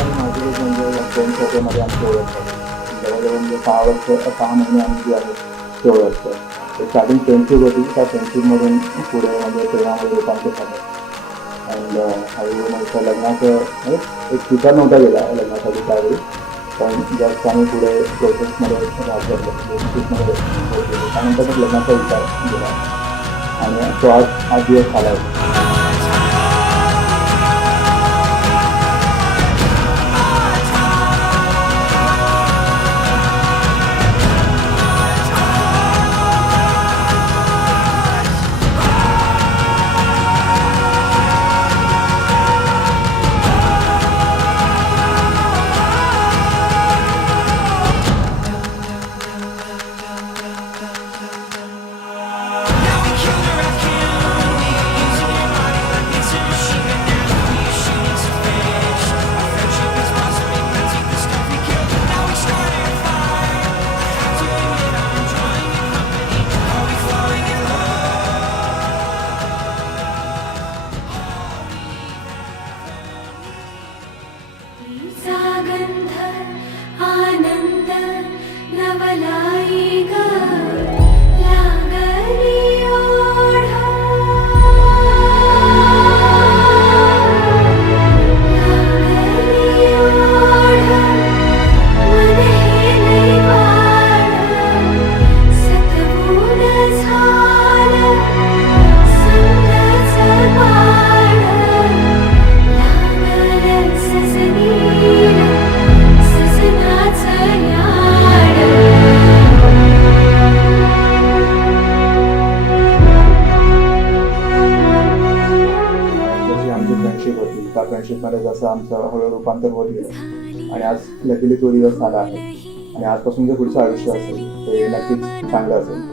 आणि माझी म्हणजे या फ्रेंड सर्कलमध्ये आमची ओळख आहे. जवळजवळ म्हणजे 6 महिने आम्ही जी आहे ते ओळखतो. तर स्टार्टिंग फ्रेंडशिप होती. त्या फ्रेंडशिपमधून पुढे म्हणजे प्रेमामध्ये रूपांतर झालं. अँड हळूहळू मग लग्नाचं म्हणजे एक विचार नव्हता गेला लग्नासाठी त्यावेळी. पण जस्ट आम्ही पुढे प्रोसेसमध्ये राहत गेलो, रिलेशनशिपमध्ये गेलो, त्यानंतर मग लग्नाचा विचार केला आणि तो आज दिवस आला आहे. फ्रेंडशिप होती त्या फ्रेंडशिपमध्ये जसं आमचं हळूहळू रूपांतर होत गेलं आणि आज लकीली तो दिवस आला आहे आणि आजपासून जे पुढचं आयुष्य असेल ते नक्कीच चांगलं असेल.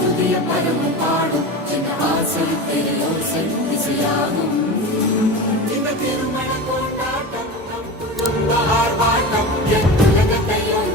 புதிய பருவம் பாடும் என் ஆசை தெரியோசை திசையாகும். இந்த திருமண கொண்டாட்டம் நம் குடும்ப ஆர்ப்பாட்டம் என் உலகத்தையும்